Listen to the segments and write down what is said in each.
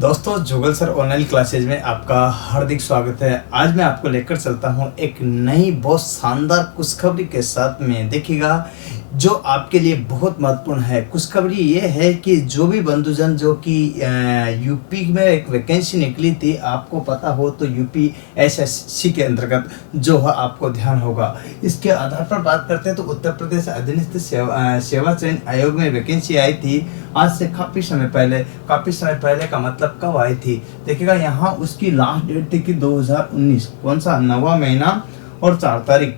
दोस्तों जुगल sir online classes में आपका हार्दिक स्वागत है। आज मैं आपको लेकर चलता हूं एक नई बहुत शानदार खुशखबरी के साथ में। देखिएगा जो आपके लिए बहुत महत्वपूर्ण है। खुशखबरी ये है कि जो भी बंधुजन जो कि यूपी में एक वैकेंसी निकली थी, आपको पता हो तो यूपी एसएससी के अंतर्गत जो है आपको ध्यान होगा। इसके आधार पर बात करते हैं तो उत्तर प्रदेश अधीनस्थ सेवा चयन आयोग में वैकेंसी आई थी आज से काफ़ी समय पहले का मतलब कब आई थी। देखिएगा यहाँ उसकी लास्ट डेट थी कि 2019 कौन सा 9वां महीना और 4 तारीख,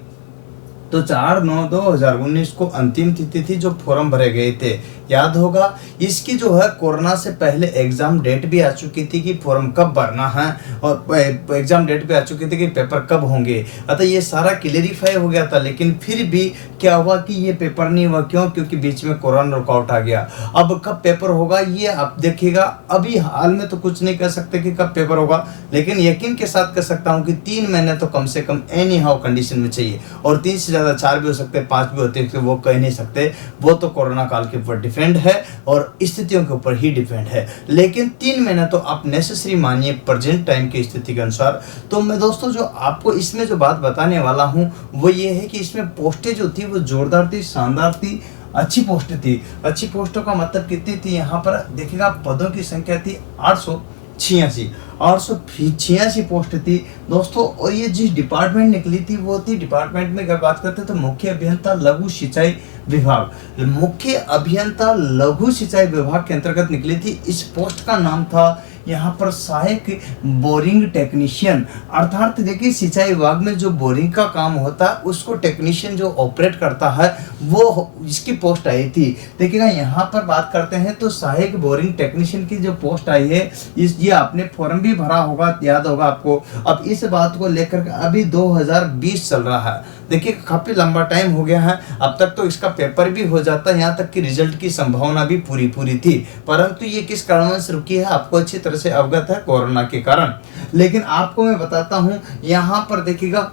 तो 4/9/2019 को अंतिम तिथि थी जो फॉर्म भरे गए थे। याद होगा इसकी जो है कोरोना से पहले एग्जाम डेट भी आ चुकी थी कि फॉर्म कब भरना है, और एग्जाम डेट भी आ चुकी थी कि पेपर कब होंगे। अतः ये सारा क्लियरिफाई हो गया था, लेकिन फिर भी क्या हुआ कि ये पेपर नहीं हुआ। क्यों? क्योंकि बीच में कोरोना रुकावट आ गया। अब कब पेपर होगा ये आप देखिएगा। अभी हाल में तो कुछ नहीं कह सकते कि कब पेपर होगा, लेकिन यकीन के साथ कह सकता हूँ कि 3 महीने तो कम से कम एनी हाउ कंडीशन में चाहिए, और 3 से ज़्यादा 4 भी हो सकते हैं, 5 भी होते हैं, वो कह नहीं सकते। वो तो कोरोना काल के ऊपर डिपेंड है और स्थितियों के ऊपर ही डिपेंड है। लेकिन 3 महीना तो आप नेसेसरी मानिए प्रेजेंट टाइम की स्थिति के अनुसार। तो मैं दोस्तों जो आपको इसमें जो बात बताने वाला हूं वो ये है कि इसमें पोस्टें जो थी वो जोरदार थी, शानदार थी, अच्छी पोस्ट थी। अच्छी पोस्टों का मतलब कितनी थी? यहाँ पर देखिएगा पदों की संख्या थी 886 पोस्ट थी दोस्तों। और ये जिस डिपार्टमेंट निकली थी वो थी, डिपार्टमेंट में अगर बात करते तो मुख्य अभियंता लघु सिंचाई विभाग। मुख्य अभियंता लघु सिंचाई विभाग के अंतर्गत निकली थी। इस पोस्ट का नाम था यहाँ पर सहायक बोरिंग टेक्नीशियन। अर्थात देखिए सिंचाई विभाग में जो बोरिंग का काम होता है उसको टेक्नीशियन जो ऑपरेट करता है वो इसकी पोस्ट आई थी। देखिएगा यहाँ पर बात करते हैं तो सहायक बोरिंग टेक्नीशियन की जो पोस्ट आई है ये आपने फॉर्म भी भरा होगा, याद होगा आपको। अब इस बात को लेकर अभी 2020 चल रहा है। देखिए काफी लंबा टाइम हो गया है, अब तक तो इसका पेपर भी हो जाता है, यहाँ तक कि रिजल्ट की संभावना भी पूरी थी, परंतु ये किस कारणवश रुकी है आपको अच्छी तरह से अवगत है, कोरोना के कारण। लेकिन आपको मैं बताता हूं यहाँ पर देखिएगा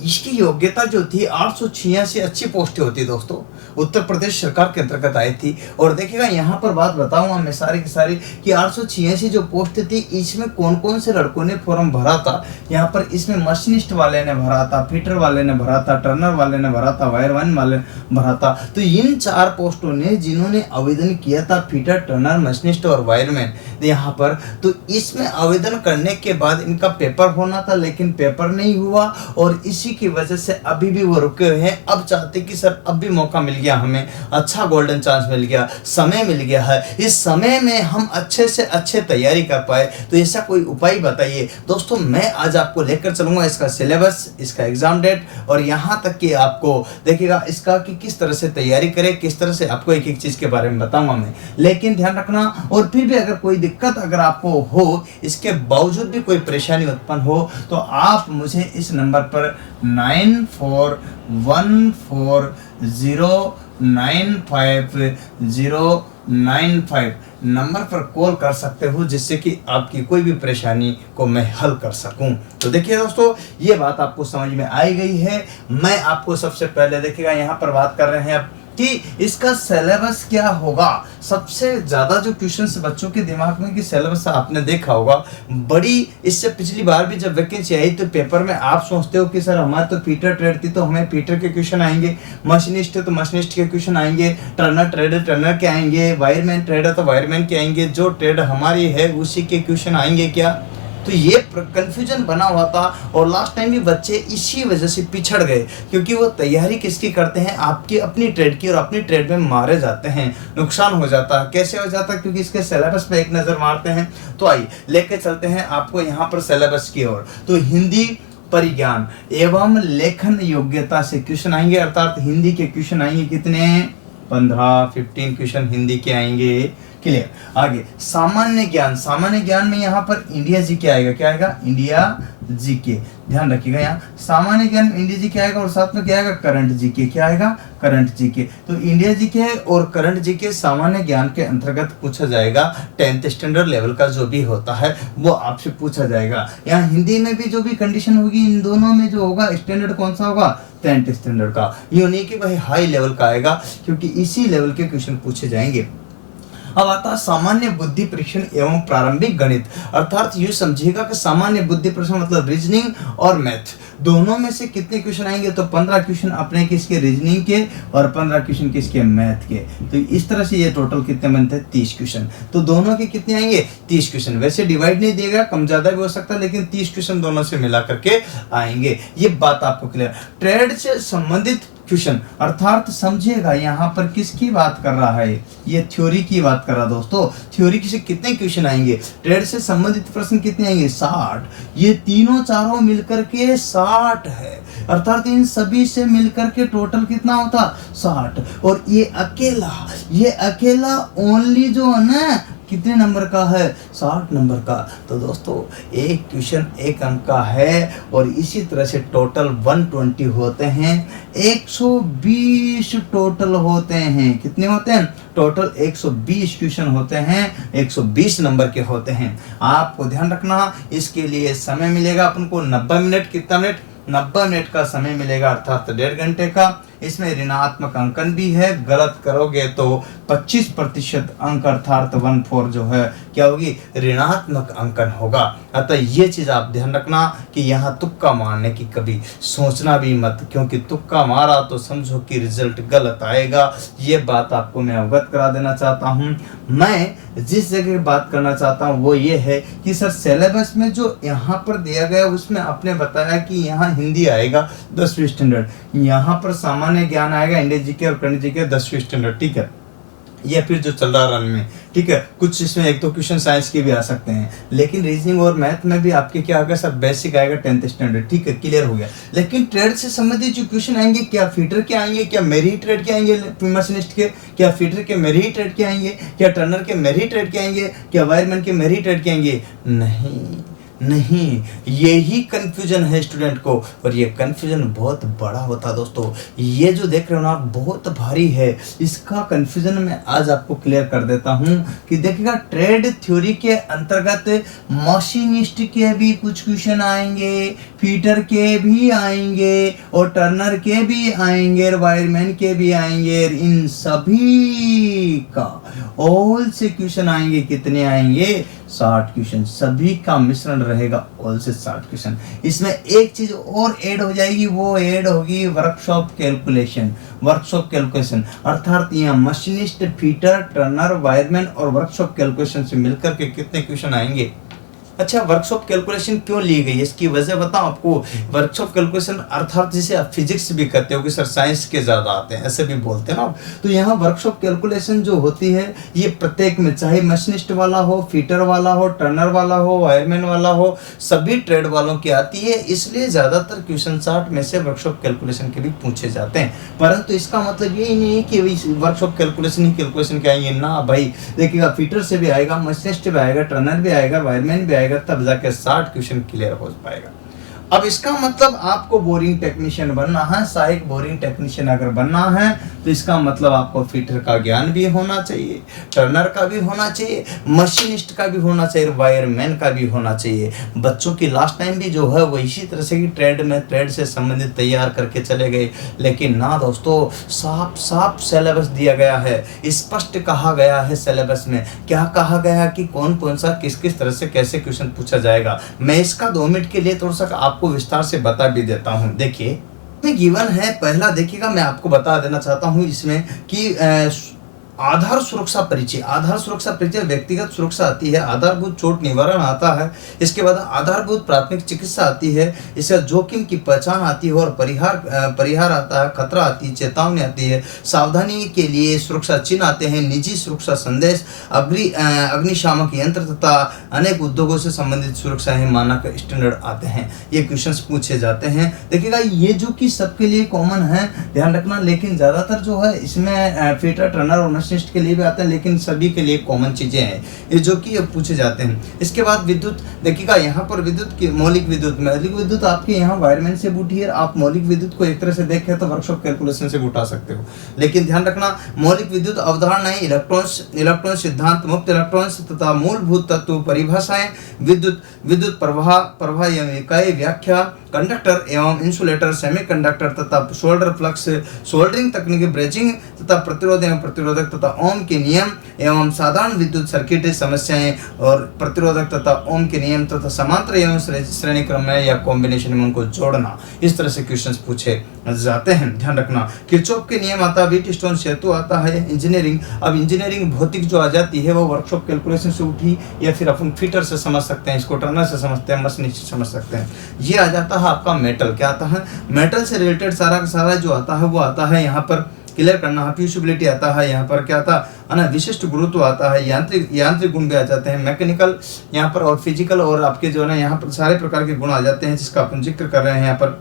इसकी योग्यता जो थी 886 अच्छी पोस्टें होती दोस्तों, उत्तर प्रदेश सरकार के अंतर्गत आई थी। और देखिएगा यहाँ पर बात बताऊंगा मैं सारी की सारी कि 886 जो पोस्ट थी इसमें कौन कौन से लड़कों ने फॉर्म भरा था। यहाँ पर इसमें मशीनिस्ट वाले ने भरा था, फिटर वाले ने भरा था, टर्नर वाले ने भरा था, वायरमैन वाले ने भरा था। तो इन 4 पोस्टों ने जिन्होंने आवेदन किया था, फिटर, टर्नर, मशीनिस्ट और वायरमैन, यहाँ पर तो इसमें आवेदन करने के बाद इनका पेपर होना था, लेकिन पेपर नहीं हुआ और इसी की वजह से अभी भी वो रुके हुए हैं। अब चाहते कि सर अब भी मौका मिल गया, हमें अच्छा गोल्डन चांस मिल गया, समय मिल गया है, इस समय में हम अच्छे से अच्छे तैयारी कर पाए, तो ऐसा कोई उपाय बताइए दोस्तों। मैं आज आपको लेकर चलूंगा इसका सिलेबस, इसका एग्जाम डेट, और यहाँ तक कि आपको देखिएगा इसका कि किस तरह से तैयारी करें, किस तरह से आपको एक एक चीज के बारे में बताऊंगा मैं। लेकिन ध्यान रखना, और फिर भी अगर कोई दिक्कत अगर आपको हो, इसके बावजूद भी कोई परेशानी उत्पन्न हो, तो आप मुझे इस नंबर पर 9414095095 नंबर पर कॉल कर सकते हो, जिससे कि आपकी कोई भी परेशानी को मैं हल कर सकूं। तो देखिए दोस्तों ये बात आपको समझ में आई गई है। मैं आपको सबसे पहले देखिएगा यहाँ पर बात कर रहे हैं कि इसका सिलेबस क्या होगा। सबसे ज्यादा जो क्वेश्चंस बच्चों के दिमाग में कि सिलेबस आपने देखा होगा बड़ी, इससे पिछली बार भी जब वैकेंसी आई तो पेपर में आप सोचते हो कि सर हमारे तो फीटर ट्रेड थी तो हमें फीटर के क्वेश्चन आएंगे, मशीनिस्ट है तो मशीनिस्ट के क्वेश्चन आएंगे, टर्नर ट्रेड है टर्नर के आएंगे, वायरमैन ट्रेड है तो वायरमैन के आएंगे, जो ट्रेड हमारी है उसी के क्वेश्चन आएंगे क्या। तो ये कंफ्यूजन बना हुआ था, और लास्ट टाइम भी बच्चे इसी वजह से पिछड़ गए, क्योंकि वो तैयारी किसकी करते हैं, आपकी अपनी ट्रेड की, और अपनी ट्रेड में मारे जाते हैं, नुकसान हो जाता है। कैसे हो जाता है? क्योंकि इसके सिलेबस पे एक नज़र मारते हैं। तो आइए लेके चलते हैं आपको यहाँ पर सिलेबस की ओर। तो हिंदी परिज्ञान एवं लेखन योग्यता से क्वेश्चन आएंगे, अर्थात हिंदी के क्वेश्चन आएंगे कितने? 15 क्वेश्चन हिंदी के आएंगे। क्लियर। आगे सामान्य ज्ञान में यहाँ पर इंडिया जीके आएगा। क्या आएगा? India GK. ध्यान रखिएगा यहाँ सामान्य ज्ञान में इंडिया जीके आएगा, और साथ में क्या आएगा? Current GK. क्या आएगा? Current GK. तो इंडिया जीके और करंट जीके सामान्य ज्ञान के अंतर्गत पूछा जाएगा। 10th स्टैंडर्ड लेवल का जो भी होता है वो आपसे पूछा जाएगा। यहाँ हिंदी में भी जो भी कंडीशन होगी, इन दोनों में जो होगा स्टैंडर्ड कौन सा होगा? 10th स्टैंडर्ड का। ये नहीं कि भाई हाई लेवल का आएगा, क्योंकि इसी लेवल के क्वेश्चन पूछे जाएंगे। अब आता है सामान्य बुद्धि परीक्षण एवं प्रारंभिक गणित। अर्थात यूँ समझिएगा कि सामान्य बुद्धि परीक्षण मतलब रीजनिंग और मैथ, दोनों में से कितने क्वेश्चन आएंगे, तो 15 क्वेश्चन अपने किसके, रीजनिंग के, और 15 क्वेश्चन किसके, मैथ के। तो इस तरह से ये टोटल कितने बनते हैं, 30 क्वेश्चन। तो दोनों के कितने आएंगे, 30 क्वेश्चन। वैसे डिवाइड नहीं दिएगा, कम ज्यादा भी हो सकता है, लेकिन 30 क्वेश्चन दोनों से मिला करके आएंगे। ये बात आपको क्लियर। ट्रेड से संबंधित क्वेश्चन, अर्थात समझिएगा यहाँ पर किसकी बात कर रहा है, ये थ्योरी की बात कर रहा है दोस्तों। थ्योरी से कितने क्वेश्चन आएंगे, ट्रेड से संबंधित प्रश्न कितने आएंगे, 60। ये तीनों चारों मिलकर के 60 है, अर्थात इन सभी से मिलकर के टोटल कितना होता, 60। और ये अकेला ओनली जो है ना, कितने नंबर का है, 60 नंबर का। तो दोस्तों एक क्वेश्चन 1 अंक का है, और इसी तरह से टोटल 120 होते हैं, 120 टोटल होते हैं। कितने होते हैं, टोटल 120 क्वेश्चन होते हैं, 120 नंबर के होते हैं। आपको ध्यान रखना, इसके लिए समय मिलेगा अपन को 90 मिनट। कितना मिनट, 90 मिनट का समय मिलेगा, अर्थात 1.5 घंटे का। इसमें ऋणात्मक अंकन भी है, गलत करोगे तो 25% अंक अर्थात 14 जो है क्या होगी, ऋणात्मक अंकन होगा। अतः ये चीज आप ध्यान रखना कि यहाँ तुक्का मारने की कभी सोचना भी मत, क्योंकि तुक्का मारा तो समझो कि रिजल्ट गलत आएगा। ये बात आपको मैं अवगत करा देना चाहता हूँ। मैं जिस जगह बात करना चाहता हूँ वो ये है कि सर सिलेबस में जो यहाँ पर दिया गया उसमें आपने बताया कि यहाँ हिंदी आएगा 10वीं स्टैंडर्ड, यहाँ पर सामान्य ज्ञान आएगा, इंडियन जीके और करंट जीके 10वीं स्टैंडर्ड, ठीक है, या फिर जो चल रहा रन में, ठीक है। कुछ इसमें 1-2 क्वेश्चन साइंस के भी आ सकते हैं, लेकिन रीजनिंग और मैथ में भी आपके क्या होगा, सब बेसिक आएगा 10th स्टैंडर्ड, ठीक है, क्लियर हो गया। लेकिन ट्रेड से संबंधित जो क्वेश्चन आएंगे, क्या फीटर के आएंगे, क्या मेरी ट्रेड के आएंगे, मशीनिस्ट के, क्या फीटर के मेरी ट्रेड के आएंगे, क्या टर्नर के मेरी ट्रेड के आएंगे, क्या वायरमैन के मेरी ट्रेड के आएंगे, नहीं, यही कंफ्यूजन है स्टूडेंट को, और ये कंफ्यूजन बहुत बड़ा होता है दोस्तों। ये जो देख रहे हो ना आप, बहुत भारी है। इसका कंफ्यूजन मैं आज आपको क्लियर कर देता हूँ कि देखिएगा, ट्रेड थ्योरी के अंतर्गत मशीनिस्ट के भी कुछ क्वेश्चन आएंगे, फीटर के भी आएंगे, और टर्नर के भी आएंगे, वायरमैन के भी आएंगे। इन सभी का ऑल से क्वेश्चन आएंगे, कितने आएंगे, 60 क्वेश्चन। सभी का मिश्रण रहेगा, ऑल से 60 क्वेश्चन। इसमें एक चीज और ऐड हो जाएगी, वो ऐड होगी वर्कशॉप कैलकुलेशन। अर्थात यहाँ मशीनिस्ट, फीटर, टर्नर, वायरमैन और वर्कशॉप कैलकुलेशन से मिलकर के कितने क्वेश्चन आएंगे। अच्छा, वर्कशॉप कैलकुलेशन क्यों ली गई, इसकी वजह बताऊं आपको। वर्कशॉप कैलकुलेशन अर्थात जिसे आप फिजिक्स भी कहते हो कि सर साइंस के ज्यादा आते हैं, ऐसे भी बोलते हैं ना। तो यहाँ वर्कशॉप कैलकुलेशन जो होती है, ये प्रत्येक में, चाहे मशीनिस्ट वाला हो, फीटर वाला हो, टर्नर वाला हो, वायरमैन वाला हो, सभी ट्रेड वालों की आती है। इसलिए ज्यादातर क्वेश्चन 60 में से वर्कशॉप कैलकुलेशन के भी पूछे जाते हैं। परंतु इसका मतलब यही नहीं है कि वर्कशॉप कैलकुलेशन क्या है, ना भाई। देखिएगा, फीटर से भी आएगा, मशीनिस्ट भी आएगा, टर्नर भी आएगा, वायरमैन भी आएगा, तब जाके 60 क्वेश्चन क्लियर हो पाएगा। अब इसका मतलब आपको बोरिंग टेक्नीशियन बनना है, सहायक बोरिंग टेक्नीशियन अगर बनना है तो इसका मतलब आपको फीटर का ज्ञान भी होना चाहिए, टर्नर का भी होना चाहिए, मशीनिस्ट का भी होना चाहिए, वायरमैन का भी होना चाहिए। बच्चों की लास्ट टाइम भी जो है वो इसी तरह से कि ट्रेड से संबंधित तैयार करके चले गए, लेकिन ना दोस्तों, साफ सिलेबस दिया गया है, स्पष्ट कहा गया है। सिलेबस में क्या कहा गया कि कौन सा किस तरह से कैसे क्वेश्चन पूछा जाएगा। मैं इसका 2 मिनट के लिए थोड़ा सा आपको विस्तार से बता भी देता हूं। देखिए, इसमें गिवन है, पहला देखिएगा, मैं आपको बता देना चाहता हूं इसमें कि आधार सुरक्षा परिचय व्यक्तिगत सुरक्षा आती है, आधारभूत चोट निवारण आता है, इसके बाद आधारभूत प्राथमिक चिकित्सा आती है, इसका जोखिम की पहचान आती है, और परिहार आता है, खतरा आती है, चेतावनी आती है, सावधानी के लिए सुरक्षा चिन्ह आते हैं, निजी सुरक्षा संदेश, अग्निशामक यंत्र तथा अनेक उद्योगों से संबंधित सुरक्षा है, मानक स्टैंडर्ड आते हैं। ये क्वेश्चंस पूछे जाते हैं। देखिएगा, ये जो कि सबके लिए कॉमन है, ध्यान रखना, लेकिन ज्यादातर जो है इसमें फीटर, टर्नर और मशीनिस्ट के लिए भी आते हैं, लेकिन सभी के लिए कॉमन चीजें हैं ये जो कि पूछे जाते हैं। इसके बाद विद्युत, देखिएगा यहाँ पर विद्युत की मौलिक विद्युत आपके यहाँ वायरमैन से बूटी है। आप मौलिक विद्युत को एक तरह से देखें तो वर्कशॉप कैलकुलेशन से उठा सकते हो, लेकिन ध्यान रखना, मौलिक विद्युत अवधारणाएं, इलेक्ट्रॉन सिद्धांत, मुक्त इलेक्ट्रॉन्स तथा मूलभूत तत्व, परिभाषाएं, विद्युत प्रवाह एवं इकाई व्याख्या, कंडक्टर एवं इंसुलेटर, सेमीकंडक्टर तथा सोल्डर फ्लक्स, सोल्डरिंग तकनीक, ब्रेजिंग तथा प्रतिरोध एवं प्रतिरोधक तथा ओम के नियम एवं साधारण विद्युत सर्किट समस्याएं और प्रतिरोधक तथा ओम के नियम तथा समांतर एवं श्रेणी क्रम में या कॉम्बिनेशन में उनको जोड़ना, इस तरह से क्वेश्चंस पूछे जाते हैं। ध्यान रखना, किरचॉफ के नियम आता है, व्हीटस्टोन सेतु आता है। इंजीनियरिंग, अब इंजीनियरिंग भौतिक जो आ जाती है वो वर्कशॉप कैलकुलेशन से उठी, या फिर अपन फीटर से समझ सकते हैं, इसको टर्नर से समझते हैं, मशीनिस्ट से समझ सकते हैं। ये आ जाता है आपका मेटल। क्या आता है? मेटल से रिलेटेड सारा का सारा जो आता है वो आता है यहाँ पर क्लियर करना। फ्यूसिबिलिटी आता है, यहाँ पर क्या आता है ना, विशिष्ट गुरुत्व आता है, यांत्रिक गुण भी आ जाते हैं, मैकेनिकल यहाँ पर, और फिजिकल, और आपके जो है ना यहाँ पर सारे प्रकार के गुण आ जाते हैं जिसका अपन जिक्र कर रहे हैं यहाँ पर।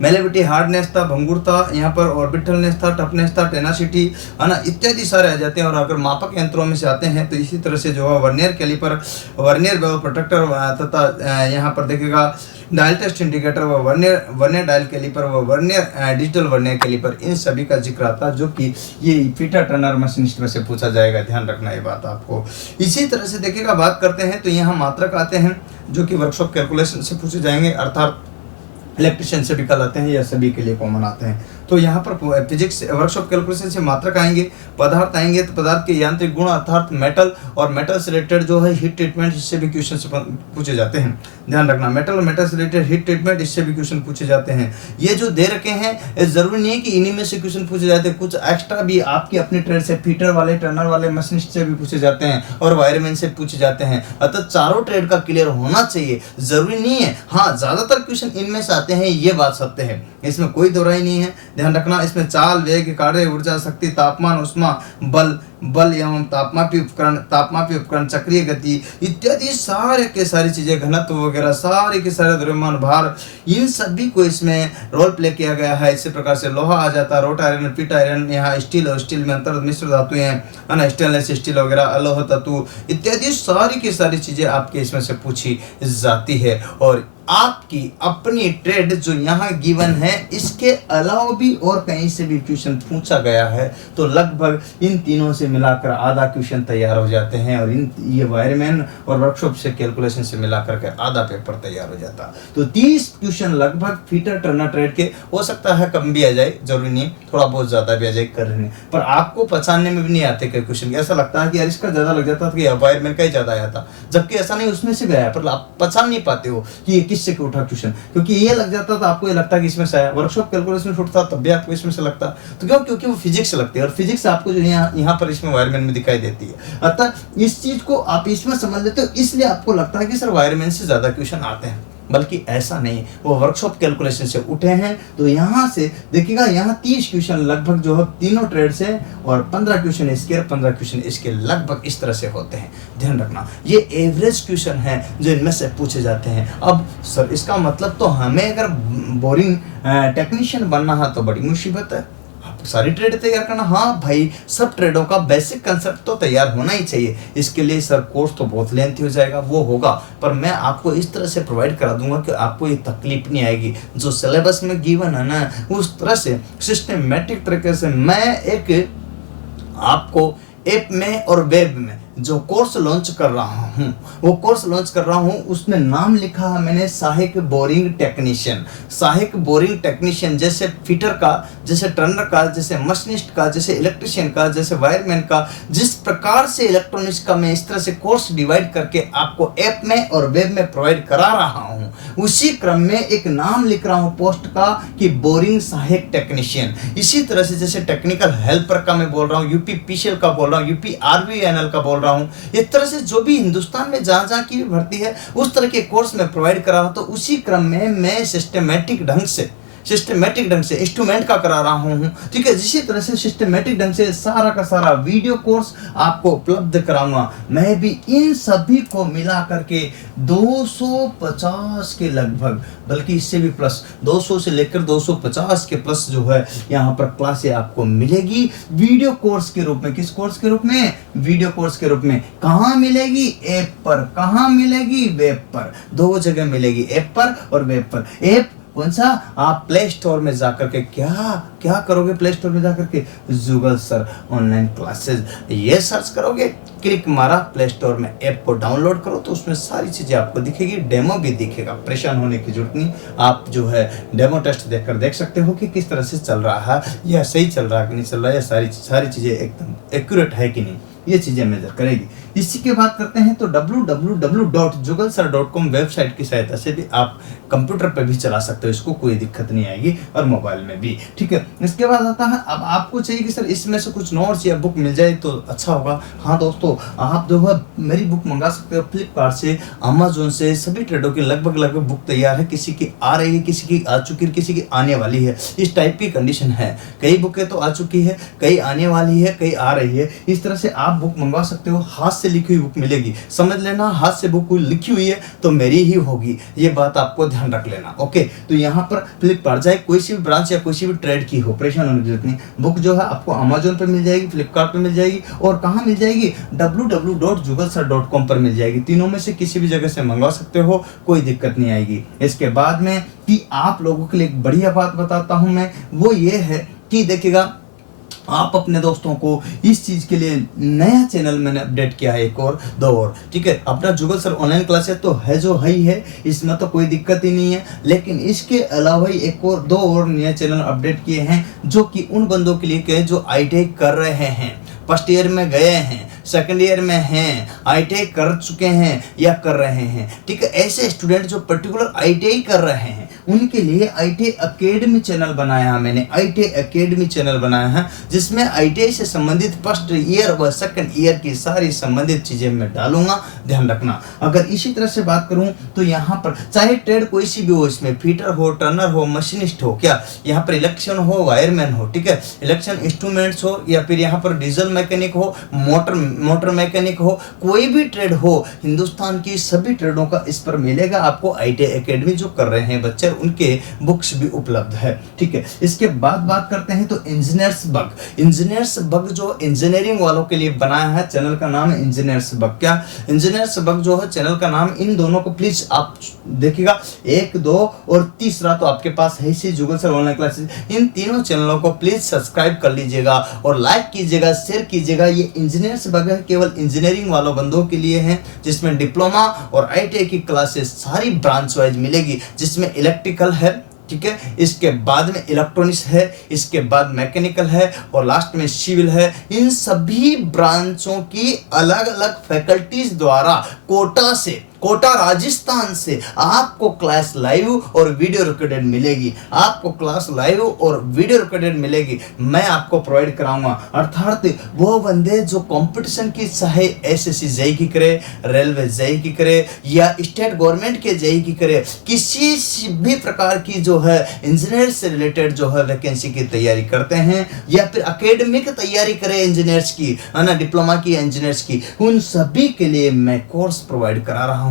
मेलेबिलिटी, हार्डनेस था, भंगुरता यहाँ पर, ऑर्बिटलनेस था, टफनेस था, टेनासिटी है ना, इत्यादि सारे आ जाते हैं। और अगर मापक यंत्रों में से आते हैं तो इसी तरह से जो है वर्नियर कैलिपर, वर्नियर वेव प्रोटेक्टर तथा यहाँ पर देखिएगा डायल टेस्ट इंडिकेटर, व वर्नियर डायल कैलिपर, व वर्नियर डिजिटल वर्नियर कैलिपर, इन सभी का जिक्र आता है जो कि ये फीटर टर्नर मशीनिस्ट में से पूछा जाएगा। ध्यान रखना ये बात आपको। इसी तरह से देखिएगा बात करते हैं तो यहाँ मात्रक आते हैं जो कि वर्कशॉप कैलकुलेशन से पूछे जाएंगे, अर्थात इलेक्ट्रिशियन से भी कल आते हैं या सभी के लिए कॉमन आते हैं। तो यहाँ पर फिजिक्स वर्कशॉप कैलकुलेशन से मात्रक आएंगे, पदार्थ आएंगे तो पदार्थ के यांत्रिक गुण अर्थात मेटल, और मेटल से रिलेटेड जो है हीट ट्रीटमेंट, इससे भी क्वेश्चन पूछे जाते हैं। ध्यान रखना, मेटल और मेटल से रिलेटेड हीट ट्रीटमेंट, इससे भी क्वेश्चन पूछे जाते हैं। ये जो दे रखे हैं जरूरी नहीं है कि इन्हीं में से क्वेश्चन पूछे जाते हैं, कुछ एक्स्ट्रा भी आपकी अपनी ट्रेड से, फीटर वाले, टर्नर वाले, मशीनिस्ट से भी पूछे जाते हैं और वायरमैन से पूछे जाते हैं। अतः चारों ट्रेड का क्लियर होना चाहिए, जरूरी नहीं है। हाँ, ज्यादातर क्वेश्चन इनमें से आते हैं, ये बात सत्य है, इसमें कोई दोहराई नहीं है। ध्यान रखना, इसमें चाल, वेग, कार्य, ऊर्जा, शक्ति, तापमान, उष्मा, बल एवं तापमापी उपकरण, चक्रीय गति इत्यादि सारे के सारी चीजें, घनत्व वगैरह सारे के सारे द्रव्यमान, भार, इन सभी को इसमें रोल प्ले किया गया है। इसी प्रकार से लोहा आ जाता है, रोट आयरन, पिट आयरन, यहाँ स्टील, और स्टील में अंतर मिश्र धातुएं हैं ना, स्टेनलेस स्टील वगैरह, अलोह तत्व इत्यादि सारी की सारी चीजें आपके इसमें से पूछी जाती है। और आपकी अपनी ट्रेड जो यहाँ गिवन है, इसके अलावा भी और कहीं से भी क्वेश्चन पूछा गया है तो लगभग इन तीनों से मिलाकर आधा क्वेश्चन तैयार हो जाते हैं, और ये वायरमैन और वर्कशॉप से कैलकुलेशन से मिलाकर के आधा पेपर तैयार हो जाता। तो 30 क्वेश्चन लगभग फीटर टर्नर ट्रेड के, हो सकता है कम भी आ जाए, जरूरी नहीं, थोड़ा बहुत ज्यादा भी आ जाए करने, पर आपको पहचानने में भी नहीं आते कई क्वेश्चन। ऐसा लगता है कि यार इसका ज्यादा लग जाता था कि वायरमैन का ही ज्यादा आया था, जबकि ऐसा नहीं, उसमें से भी आया, पर आप पहचान नहीं पाते हो कि ये किससे उठा क्वेश्चन, क्योंकि ये लग जाता था आपको ये लगता है कि इसमें से आया, वर्कशॉप कैलकुलेशन में उठता तब भी आपको इसमें से लगता। तो क्यों? क्योंकि वो फिजिक्स से लगती है, और फिजिक्स आपको जो यहाँ पर इसमें वायरमैन में दिखाई देती है। अतः इस चीज को आप इसमें समझ लेते हो, इसलिए आपको लगता है कि सर वायरमैन से ज्यादा क्वेश्चन आते हैं, बल्कि ऐसा नहीं, वो वर्कशॉप कैलकुलेशन से उठे हैं। तो यहाँ से देखिएगा, यहाँ 30 क्वेश्चन लगभग जो है तीनों ट्रेड से, और 15 क्वेश्चन इसके, 15 क्वेश्चन इसके, लगभग इस तरह से होते हैं। ध्यान रखना, ये एवरेज क्वेश्चन है जो इनमें से पूछे जाते हैं। अब सर इसका मतलब तो हमें अगर बोरिंग टेक्नीशियन बनना है तो बड़ी मुसीबत है, सारी ट्रेड तैयार करना। हाँ भाई, सब ट्रेडों का बेसिक कंसेप्ट तो तैयार होना ही चाहिए। इसके लिए सर कोर्स तो बहुत लेंथी हो जाएगा, वो होगा, पर मैं आपको इस तरह से प्रोवाइड करा दूंगा कि आपको ये तकलीफ नहीं आएगी। जो सिलेबस में गिवन है ना, उस तरह से सिस्टमेटिक तरीके से मैं एक आपको ऐप में और वेब में जो कोर्स लॉन्च कर रहा हूँ, वो कोर्स लॉन्च कर रहा हूँ, उसमें नाम लिखा है मैंने सहायक बोरिंग टेक्नीशियन। सहायक बोरिंग टेक्नीशियन जैसे फिटर का, जैसे टर्नर का, जैसे मशीनिस्ट का, जैसे इलेक्ट्रिशियन का, जैसे वायरमैन का, जिस प्रकार से इलेक्ट्रॉनिक्स का मैं इस तरह से कोर्स डिवाइड करके आपको ऐप में और वेब में प्रोवाइड करा रहा हूँ, उसी क्रम में एक नाम लिख रहा हूँ पोस्ट का कि बोरिंग सहायक टेक्नीशियन। इसी तरह से जैसे टेक्निकल हेल्पर का मैं बोल रहा हूँ, यूपी पीसीएल का बोल रहा हूँ, यूपी आरवीएनएल का बोल रहा हूँ, इस तरह से जो भी हिंदुस्तान में जहां की भर्ती है उस तरह के कोर्स में प्रोवाइड करा रहा हूं। तो उसी क्रम में मैं सिस्टमेटिक ढंग से इंस्ट्रूमेंट का करा रहा हूं, ठीक है। इसी तरह से सिस्टमेटिक ढंग से सारा का सारा वीडियो कोर्स आपको उपलब्ध कराऊंगा। मैं भी इन सभी को मिला करके 250 के लगभग, बल्कि इससे भी प्लस, 200 से लेकर 250 के प्लस जो है यहाँ पर क्लासें आपको मिलेगी वीडियो कोर्स के रूप में। किस कोर्स के रूप में? वीडियो कोर्स के रूप में। कहाँ मिलेगी? ऐप पर। कहाँ मिलेगी? वेब पर। दो जगह मिलेगी, ऐप पर और वेब पर। ऐप कौन सा, आप प्ले स्टोर में जाकर के क्या करोगे, प्ले स्टोर में जाकर के जुगल सर ऑनलाइन क्लासेस ये सर्च करोगे, क्लिक मारा, प्ले स्टोर में ऐप को डाउनलोड करो तो उसमें सारी चीज़ें आपको दिखेगी, डेमो भी दिखेगा, परेशान होने की जरूरत नहीं। आप जो है डेमो टेस्ट देखकर देख सकते हो कि किस तरह से चल रहा है, या सही चल रहा है कि नहीं चल रहा है, या सारी चीज़ें एकदम एक्यूरेट है कि नहीं, ये चीज़ें मेजर करेगी। इसी के बात करते हैं तो www.jugalsir.com वेबसाइट की सहायता से भी आप कंप्यूटर पे भी चला सकते हो इसको, कोई दिक्कत नहीं आएगी, और मोबाइल में भी, ठीक है। इसके बाद आता है, अब आपको चाहिए कि सर इसमें से कुछ नोट्स या बुक मिल जाए तो अच्छा होगा। हाँ दोस्तों, आप जो है मेरी बुक मंगा सकते हो फ्लिपकार्ट से, अमेजोन से, सभी ट्रेडों की लगभग बुक तैयार है, किसी की आ रही है, किसी की आ चुकी है, किसी की आने वाली है, इस टाइप की कंडीशन है। कई बुकें तो आ चुकी है, कई आने वाली है, कई आ रही है। इस तरह से आप बुक मंगवा सकते हो, हाथ से लिखी हुई बुक मिलेगी, समझ लेना, हाथ से बुक लिखी हुई है तो मेरी ही होगी, ये बात आपको ध्यान रख लेना। ओके, तो यहाँ पर फ्लिपकार्ट, चाहे कोई सी भी ब्रांच या कोई सी भी ट्रेड की हो, परेशान होने की जरूरत नहीं। बुक जो है आपको अमेजोन पर मिल जाएगी, फ्लिपकार्ट पर मिल जाएगी, और कहाँ मिल जाएगी, www.jugalsir.com पर मिल जाएगी। तीनों में से किसी भी जगह से मंगवा सकते हो, कोई दिक्कत नहीं आएगी। इसके बाद में कि आप लोगों के लिए एक बढ़िया बात बताता हूँ मैं, वो ये है कि देखिएगा, आप अपने दोस्तों को इस चीज के लिए नया चैनल मैंने अपडेट किया है, एक और दो और, ठीक है। अपना जुगल सर ऑनलाइन क्लासेस तो है जो है ही है, इसमें तो कोई दिक्कत ही नहीं है, लेकिन इसके अलावा ही एक और दो और नए चैनल अपडेट किए हैं, जो कि उन बंदों के लिए के जो ITI कर रहे हैं, फर्स्ट ईयर में गए हैं, सेकंड ईयर में हैं, ITI कर चुके हैं या कर रहे हैं, ठीक है। ऐसे स्टूडेंट जो पर्टिकुलर ITI कर रहे हैं, उनके लिए ITI अकेडमी चैनल बनाया है मैंने, ITI अकेडमी चैनल बनाया है, जिसमें ITI से संबंधित फर्स्ट ईयर व सेकंड ईयर की सारी संबंधित चीजें मैं डालूंगा, ध्यान रखना। अगर इसी तरह से बात करूं तो यहाँ पर चाहे ट्रेड कोई सी भी हो, इसमें फीटर हो, टर्नर हो, मशीनिस्ट हो, क्या यहाँ पर इलेक्शन हो, वायरमैन हो, ठीक है, इलेक्शन इंस्ट्रूमेंट्स हो, या फिर यहाँ पर डीजल मैकेनिक हो, मोटर मैकेनिक हो, कोई भी ट्रेड हो, हिंदुस्तान की सभी ट्रेडों का इस पर मिलेगा आपको। ITI एकेडमी जो कर रहे हैं बच्चे, उनके बुक्स भी उपलब्ध है, ठीक है। इसके बाद बात करते हैं तो इंजीनियर्स बग जो इंजीनियरिंग वालों के लिए बनाया है, चैनल का नाम है इंजीनियर्स बग। क्या इंजीनियर्स बग जो है चैनल का नाम, इन दोनों को प्लीज आप देखिएगा, 1, 2 और तीसरा तो आपके पास है ही जुगल सर ऑनलाइन क्लासेस, इन तीनों चैनलों को प्लीज सब्सक्राइब कर लीजिएगा और लाइक कीजिएगा, शेयर कीजिएगा। ये इंजीनियर्स बग है, केवल इंजीनियरिंग वालों बंदों के लिए है, जिसमें डिप्लोमा और ITI की क्लासेस सारी ब्रांच वाइज मिलेगी, जिसमें इलेक्ट्रिकल है, ठीक है, इसके बाद में इलेक्ट्रॉनिक्स है, इसके बाद मैकेनिकल है, और लास्ट में सिविल है। इन सभी ब्रांचों की अलग अलग फैकल्टीज द्वारा कोटा राजस्थान से आपको क्लास लाइव और वीडियो रिकॉर्डेड मिलेगी, आपको क्लास लाइव और वीडियो रिकॉर्डेड मिलेगी, मैं आपको प्रोवाइड कराऊंगा। अर्थात वो बंदे जो कंपटीशन की, चाहे SSC JEE की करे, रेलवे JEE की करे, या स्टेट गवर्नमेंट के JEE की करे, किसी भी प्रकार की जो है इंजीनियर से रिलेटेड जो है वैकेंसी की तैयारी करते हैं, या फिर एकेडमिक तैयारी करे इंजीनियर्स की, है ना, डिप्लोमा की इंजीनियर्स की, उन सभी के लिए मैं कोर्स प्रोवाइड करा रहा हूं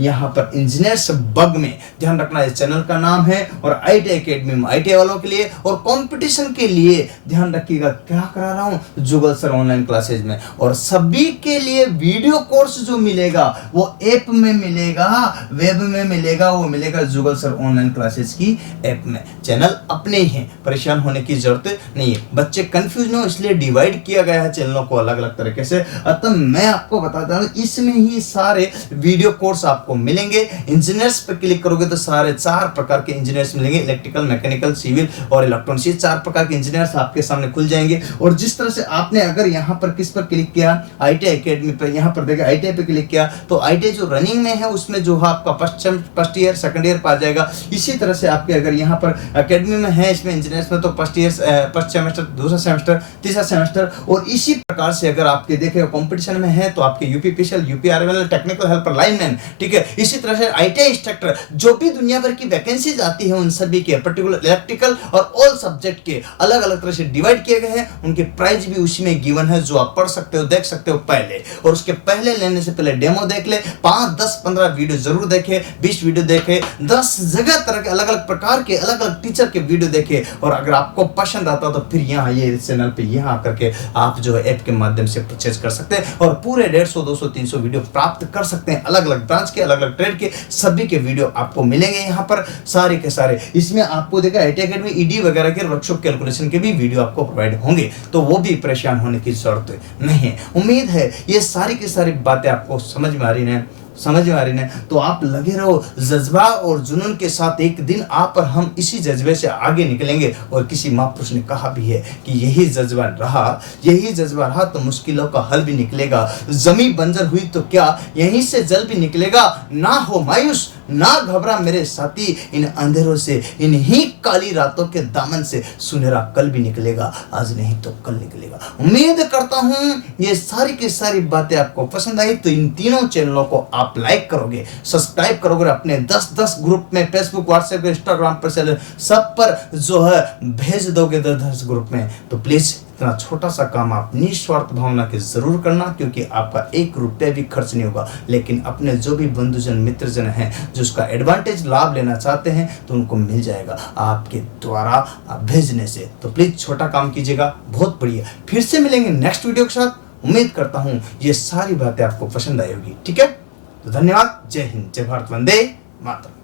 यहाँ पर इंजीनियर्स बग में। ध्यान रखना, इस चैनल का नाम है, और ITI एकेडमी में ITI वालों के लिए और कंपटीशन के लिए ध्यान रखिएगा, क्या करा रहा हूं, जुगल सर ऑनलाइन क्लासेज में। और सभी के लिए वीडियो कोर्स जो मिलेगा वो ऐप में मिलेगा, वेब में मिलेगा, वो मिलेगा जुगल सर ऑनलाइन क्लासेज की ऐप में। चैनल अपने ही हैं, परेशान होने की जरूरत नहीं है। बच्चे कंफ्यूज न हो, इसलिए डिवाइड किया गया है चैनलों को अलग अलग तरीके से। अतः मैं आपको बताता हूँ, इसमें ही सारे वीडियो कोर्स आपको मिलेंगे। इंजीनियर्स पर क्लिक करोगे तो सारे 4 प्रकार के इंजीनियर्स मिलेंगे, इलेक्ट्रिकल, मैकेनिकल, सिविल और इलेक्ट्रॉनिक्स, ये 4 प्रकार के इंजीनियर्स आपके सामने खुल जाएंगे। और जिस तरह से आपने अगर यहाँ पर किस पर क्लिक किया, ITI एकेडमी पर, यहाँ पर देखिए ITI पे क्लिक किया तो ITI जो रनिंग में है उसमें जो है आपका फर्स्ट ईयर सेकंड ईयर पा जाएगा। इसी तरह से आपके अगर यहाँ पर एकेडमी में है, इसमें इंजीनियर्स में, तो फर्स्ट ईयर, फर्स्ट सेमेस्टर, दूसरा सेमेस्टर, तीसरा सेमेस्टर। और इसी प्रकार से अगर आपके देखे कंपटीशन में है तो आपके UPPCL, UPRML, technical helper, lineman, ठीक है। इसी तरह से ITI इंस्ट्रक्टर, जो भी दुनिया भर की वैकेंसीज आती है उन सभी के पर्टिकुलर इलेक्ट्रिकल और ऑल सब्जेक्ट के अलग अलग तरह से डिवाइड किए गए हैं। उनके प्राइस भी उसी में गिवन है, जो आप पढ़ सकते हो, देख सकते हो पहले। और उसके पहले लेने से पहले डेमो देख ले, 5, 10, 15 वीडियो जरूर देखे, 20 वीडियो देखे, 10 जगह तरह के अलग अलग प्रकार के अलग अलग टीचर के वीडियो देखे। और अगर आपको पसंद आता तो फिर यहाँ ये चैनल पे यहाँ आकर के आप जो है ऐप के माध्यम से परचेज कर सकते हैं और पूरे 150, 200, 300 वीडियो प्राप्त कर सकते हैं अलग अलग अलग ब्रांच के, अलग अलग ट्रेड के सभी के वीडियो आपको मिलेंगे यहाँ पर सारे के सारे। इसमें आपको देखा IIT अकेडमी ईडी वगैरह के वर्कशॉप कैलकुलेशन के भी वीडियो आपको प्रोवाइड होंगे, तो वो भी परेशान होने की जरूरत नहीं है। उम्मीद है ये सारी की सारी बातें आपको समझ में आ रही है, तो आप लगे रहो जज्बा और जुनून के साथ। एक दिन आप और हम इसी जज्बे से आगे निकलेंगे। और किसी महापुरुष ने कहा भी है कि यही जज्बा रहा तो मुश्किलों का हल भी निकलेगा। जमीन बंजर हुई तो क्या, यहीं से जल भी निकलेगा। ना हो मायूस, ना घबरा मेरे साथी, इन अंधेरों से, इन्हीं काली रातों के दामन से सुनहरा कल भी निकलेगा। आज नहीं तो कल निकलेगा। उम्मीद करता हूं ये सारी की सारी बातें आपको पसंद आई, तो इन तीनों चैनलों को आप लाइक करोगे, सब्सक्राइब करोगे, अपने 10-10 ग्रुप में, फेसबुक, व्हाट्सएप, इंस्टाग्राम पर, सब पर जो है भेज दोगे 10-10 ग्रुप में। तो प्लीज इतना छोटा सा काम आप निस्वार्थ भावना के जरूर करना, क्योंकि आपका 1 रुपया भी खर्च नहीं होगा। लेकिन अपने जो भी बंधुजन मित्रजन हैं जो उसका एडवांटेज लाभ लेना चाहते हैं, तो उनको मिल जाएगा आपके द्वारा भेजने से। तो प्लीज छोटा काम कीजिएगा, बहुत बढ़िया। फिर से मिलेंगे नेक्स्ट वीडियो के साथ। उम्मीद करता हूं ये सारी बातें आपको पसंद आई होगी। ठीक है, तो धन्यवाद। जय हिंद, जय भारत, वंदे मातरम।